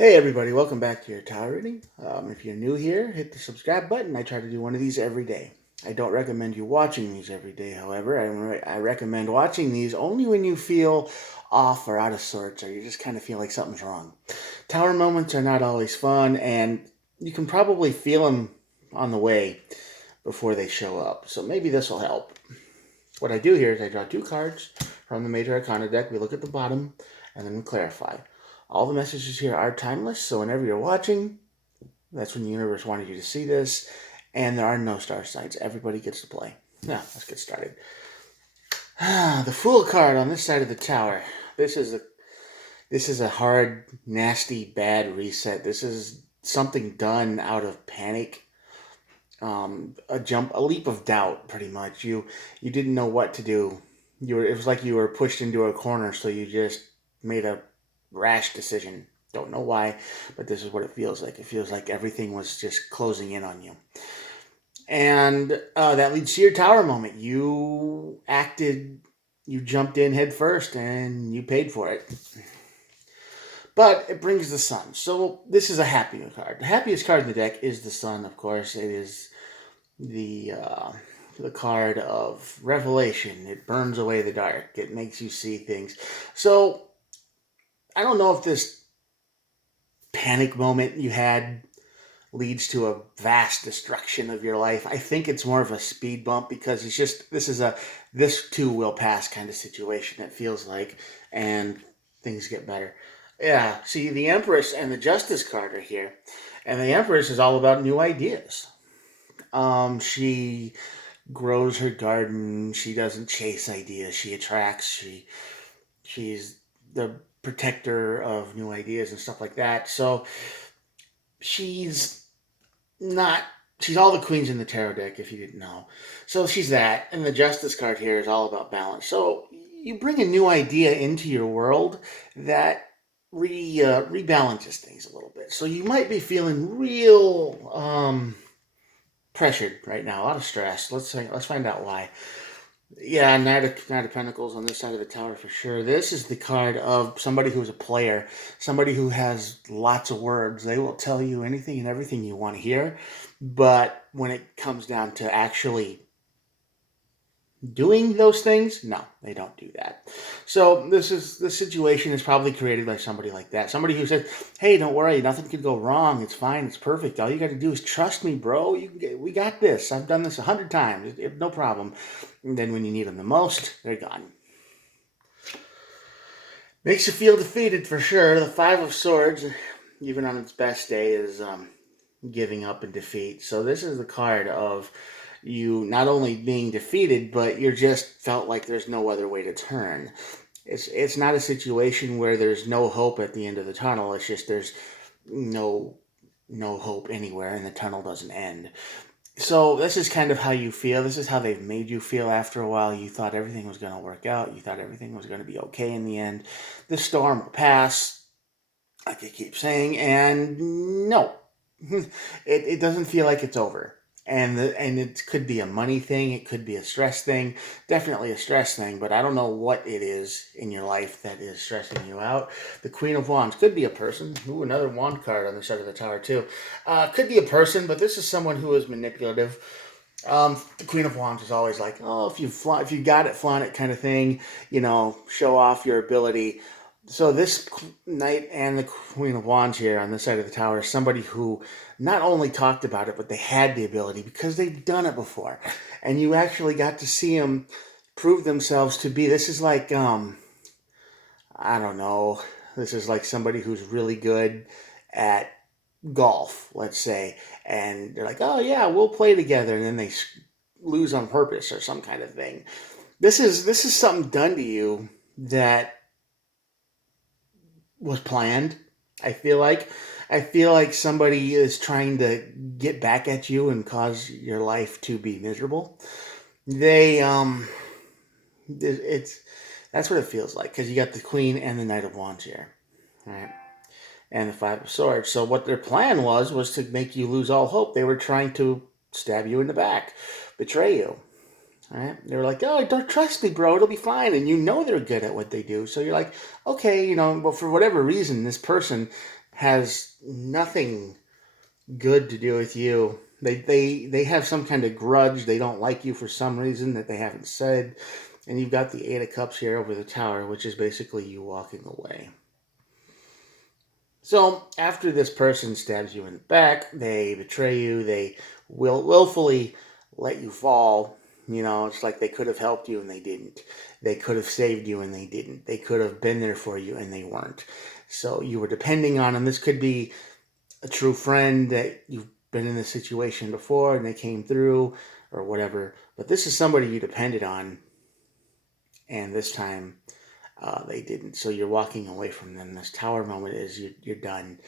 Hey everybody, welcome back to your tower reading. If you're new here, hit the subscribe button. I try to do one of these every day. I don't recommend you watching these every day, however. I recommend watching these only when you feel off or out of sorts, or you just kind of feel like something's wrong. Tower moments are not always fun, and you can probably feel them on the way before they show up. So maybe this will help. What I do here is I draw two cards from the Major Arcana deck. We look at the bottom, and then we clarify. All the messages here are timeless, so whenever you're watching, that's when the universe wanted you to see this, and there are no star signs. Everybody gets to play. Now, let's get started. The Fool card on this side of the tower. This is a hard, nasty, bad reset. This is something done out of panic. A leap of doubt, pretty much. You didn't know what to do. It was like you were pushed into a corner, so you just made a rash decision. Don't know why, but this is what it feels like. It feels like everything was just closing in on you. And that leads to your tower moment. You jumped in head first, and you paid for it. But it brings the sun. So this is a happy card. The happiest card in the deck is the sun, of course. It is the card of revelation. It burns away the dark. It makes you see things. So I don't know if this panic moment you had leads to a vast destruction of your life. I think it's more of a speed bump because this too will pass kind of situation, it feels like, and things get better. Yeah, see, the Empress and the Justice card are here, and the Empress is all about new ideas. She grows her garden. She doesn't chase ideas. She attracts. She's the protector of new ideas and stuff like that. So she's not. She's all the queens in the tarot deck, if you didn't know. So she's that, and the Justice card here is all about balance. So you bring a new idea into your world that rebalances things a little bit. So you might be feeling real pressured right now, a lot of stress. Let's find out why. Yeah, Knight of Pentacles on this side of the tower for sure. This is the card of somebody who's a player, somebody who has lots of words. They will tell you anything and everything you want to hear, but when it comes down to actually doing those things, no, they don't do that. So the situation is probably created by somebody like that. Somebody who says, "Hey, don't worry, nothing could go wrong. It's fine. It's perfect. All you got to do is trust me, bro. We got this. I've done this 100 times. No problem." And then when you need them the most, they're gone. Makes you feel defeated for sure. The Five of Swords, even on its best day, is giving up and defeat. So this is the card of you not only being defeated, but you're just felt like there's no other way to turn. It's not a situation where there's no hope at the end of the tunnel. It's just there's no hope anywhere, and the tunnel doesn't end. So this is kind of how you feel. This is how they've made you feel after a while. You thought everything was going to work out. You thought everything was going to be okay in the end. The storm will pass, like I keep saying, and no, it doesn't feel like it's over. And it could be a money thing. It could be a stress thing. Definitely a stress thing, but I don't know what it is in your life that is stressing you out. The Queen of Wands could be a person. Ooh, another wand card on the side of the tower too. Could be a person, but this is someone who is manipulative. The Queen of Wands is always like, oh, if you got it, flaunt it kind of thing. Show off your ability. So this Knight and the Queen of Wands here on this side of the tower is somebody who not only talked about it, but they had the ability because they've done it before. And you actually got to see them prove themselves to be. This is like, I don't know. This is like somebody who's really good at golf, let's say. And they're like, oh yeah, we'll play together. And then they lose on purpose or some kind of thing. This is something done to you that was planned. I feel like somebody is trying to get back at you and cause your life to be miserable. They it's That's what it feels like because you got the Queen and the Knight of Wands here, right? And the Five of Swords. So what their plan was to make you lose all hope. They were trying to stab you in the back, betray you. Right? They were like, oh, don't trust me, bro. It'll be fine. And they're good at what they do. So you're like, okay, but for whatever reason, this person has nothing good to do with you. They have some kind of grudge. They don't like you for some reason that they haven't said. And you've got the Eight of Cups here over the Tower, which is basically you walking away. So after this person stabs you in the back, they betray you, they willfully let you fall. You know, it's like they could have helped you and they didn't. They could have saved you and they didn't. They could have been there for you and they weren't. So you were depending on them. This could be a true friend that you've been in this situation before and they came through or whatever. But this is somebody you depended on, and this time they didn't. So you're walking away from them. This Tower moment is you're done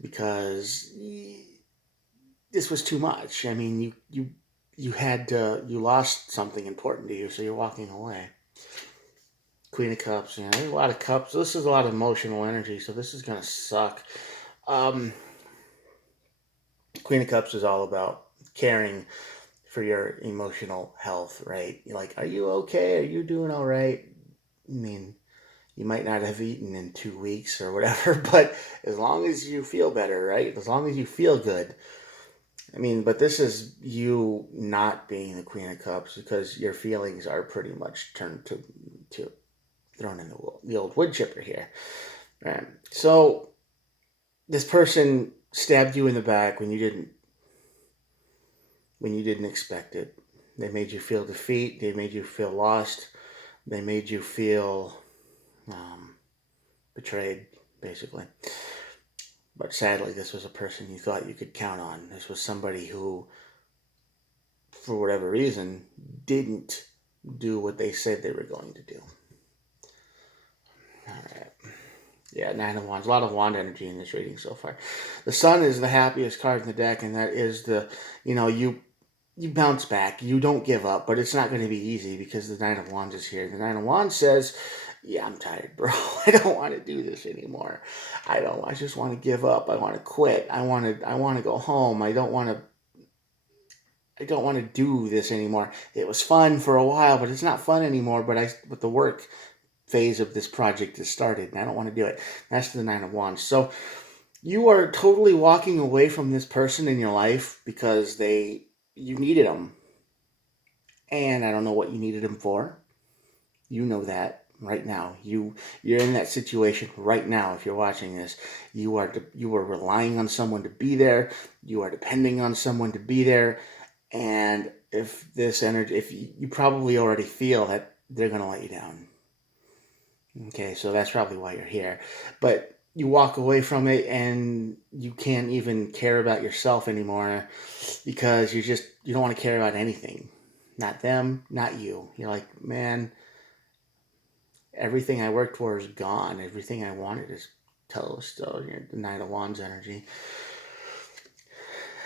because this was too much. I mean, you had to, you lost something important to you, so you're walking away. Queen of Cups, you know, there's a lot of cups. This is a lot of emotional energy, so this is gonna suck. Um, Queen of Cups is all about caring for your emotional health, right? You're like, are you okay? Are you doing all right? I mean, you might not have eaten in 2 weeks or whatever, but as long as you feel better, right? As long as you feel good. I mean, but this is you not being the Queen of Cups because your feelings are pretty much turned to thrown in the old wood chipper here. Right. So this person stabbed you in the back when you didn't expect it. They made you feel defeat. They made you feel lost. They made you feel betrayed, basically. But sadly, this was a person you thought you could count on. This was somebody who, for whatever reason, didn't do what they said they were going to do. All right. Yeah, Nine of Wands. A lot of wand energy in this reading so far. The Sun is the happiest card in the deck, and that is you bounce back. You don't give up, but it's not going to be easy because the Nine of Wands is here. The Nine of Wands says, yeah, I'm tired, bro. I don't want to do this anymore. I just want to give up. I want to quit. I want to go home. I don't want to do this anymore. It was fun for a while, but it's not fun anymore. But the work phase of this project has started, and I don't want to do it. That's the Nine of Wands. So you are totally walking away from this person in your life because you needed them, and I don't know what you needed them for. You know that right now. You're in that situation right now. If you're watching this, you are relying on someone to be there. You are depending on someone to be there, and if this energy, if you probably already feel that they're going to let you down. Okay, so that's probably why you're here. But you walk away from it and you can't even care about yourself anymore because you don't want to care about anything. Not them, not you. You're like, man, everything I worked for is gone. Everything I wanted is toast. So you're the Knight of Wands energy.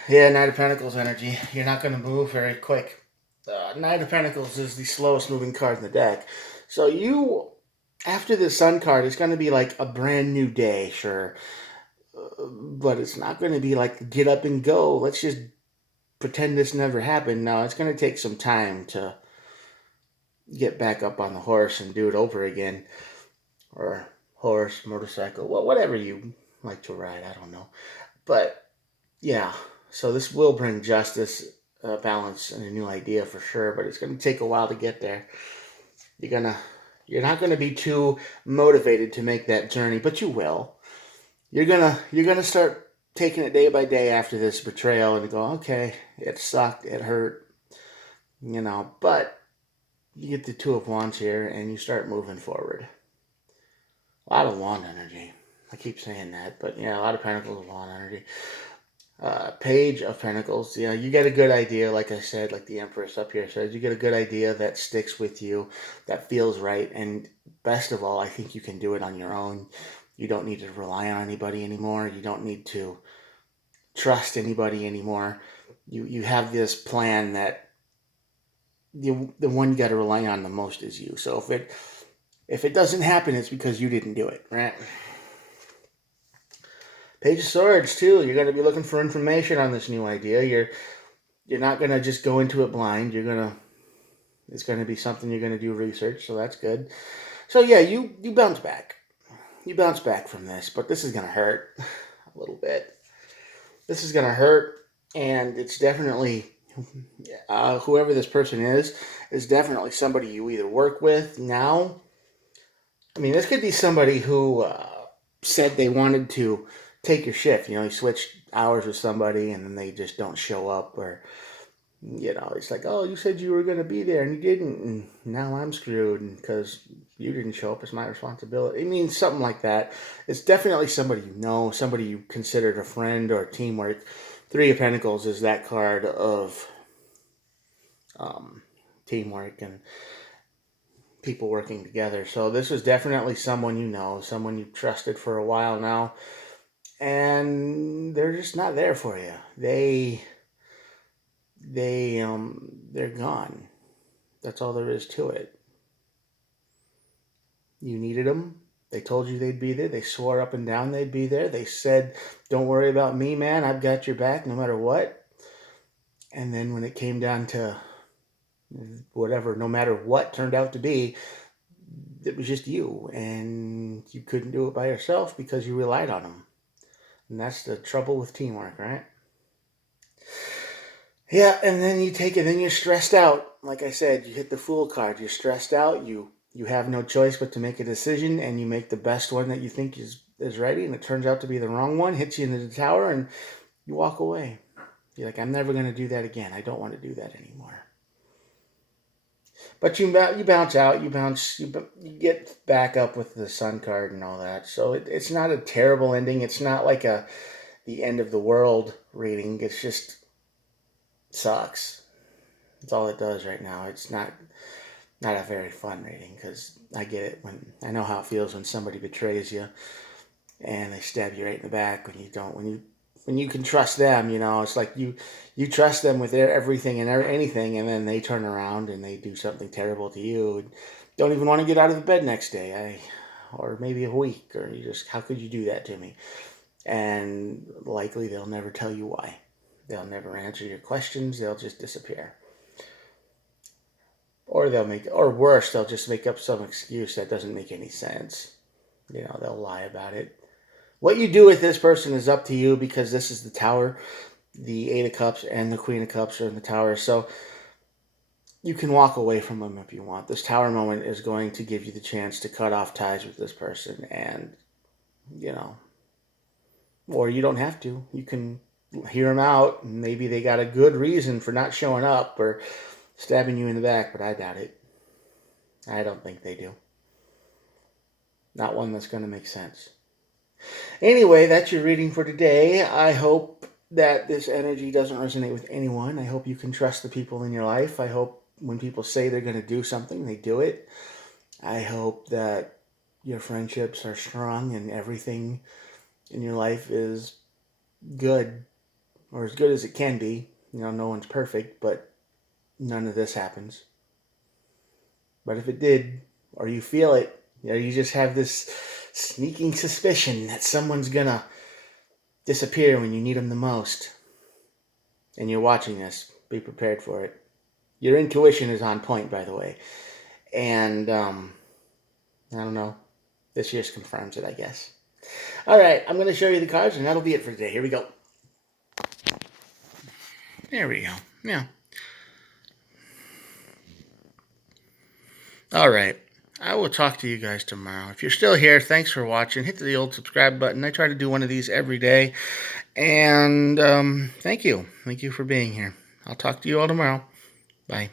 Yeah, Knight of Pentacles energy. You're not going to move very quick. Knight of Pentacles is the slowest moving card in the deck. So after the Sun card, it's going to be like a brand new day, sure. But it's not going to be like get up and go. Let's just pretend this never happened. No, it's going to take some time to get back up on the horse and do it over again. Or horse, motorcycle, whatever you like to ride. I don't know. But yeah, so this will bring justice, balance, and a new idea for sure. But it's going to take a while to get there. You're not going to be too motivated to make that journey, but you will. You're gonna start taking it day by day after this betrayal and go, okay, it sucked, it hurt, but you get the Two of Wands here and you start moving forward. A lot of wand energy. I keep saying that, but yeah, a lot of Pentacles, wand energy. Page of Pentacles. You get a good idea, like I said, like the Empress up here says, you get a good idea that sticks with you, that feels right, and best of all, I think you can do it on your own. You don't need to rely on anybody anymore. You don't need to trust anybody anymore. You have this plan that the one you got to rely on the most is you. So if it doesn't happen, it's because you didn't do it, right? Page of Swords too. You're going to be looking for information on this new idea. You're not going to just go into it blind. It's going to be something you're going to do research. So that's good. So yeah, you bounce back. You bounce back from this, but this is going to hurt. a little bit. This is going to hurt, and it's definitely, whoever this person is definitely somebody you either work with now. I mean, this could be somebody who said they wanted to take your shift. You switched hours with somebody, and then they just don't show up, or it's like, oh, you said you were going to be there and you didn't, and now I'm screwed because you didn't show up. It's my responsibility. I mean, something like that. It's definitely somebody somebody you considered a friend or teamwork. Three of Pentacles is that card of teamwork and people working together. So this is definitely someone someone you've trusted for a while now, and they're just not there for you. They're gone. That's all there is to it. You needed them. They told you they'd be there. They swore up and down they'd be there. They said, don't worry about me, man. I've got your back no matter what. And then when it came down to whatever, no matter what turned out to be, it was just you. And you couldn't do it by yourself because you relied on them. And that's the trouble with teamwork, right? Yeah, and then you take it, then you're stressed out. Like I said, you hit the Fool card. You're stressed out. You have no choice but to make a decision, and you make the best one that you think is ready, and it turns out to be the wrong one, hits you into the tower, and you walk away. You're like, I'm never going to do that again. I don't want to do that anymore. But you bounce out. You get back up with the Sun card and all that. So it's not a terrible ending. It's not like the end of the world reading. It's just sucks. That's all it does right now. It's not a very fun reading because I get it I know how it feels when somebody betrays you and they stab you right in the back when you can trust them. It's like you trust them with everything and anything, and then they turn around and they do something terrible to you and don't even want to get out of the bed next day, or maybe a week, or you just, how could you do that to me? And likely they'll never tell you why. They'll never answer your questions. They'll just disappear. Or or worse, they'll just make up some excuse that doesn't make any sense. They'll lie about it. What you do with this person is up to you, because this is the Tower. The Eight of Cups and the Queen of Cups are in the Tower. So you can walk away from them if you want. This Tower moment is going to give you the chance to cut off ties with this person. And, or you don't have to. You can hear them out. Maybe they got a good reason for not showing up or stabbing you in the back, but I doubt it. I don't think they do. Not one that's going to make sense. Anyway, that's your reading for today. I hope that this energy doesn't resonate with anyone. I hope you can trust the people in your life. I hope when people say they're going to do something, they do it. I hope that your friendships are strong and everything in your life is good, or as good as it can be. No one's perfect, but none of this happens. But if it did, or you feel it, you just have this sneaking suspicion that someone's gonna disappear when you need them the most, and you're watching this, be prepared for it. Your intuition is on point, by the way. And, I don't know. This just confirms it, I guess. All right, I'm going to show you the cards, and that'll be it for today. Here we go. There we go. Yeah. All right. I will talk to you guys tomorrow. If you're still here, thanks for watching. Hit the old subscribe button. I try to do one of these every day. And thank you. Thank you for being here. I'll talk to you all tomorrow. Bye.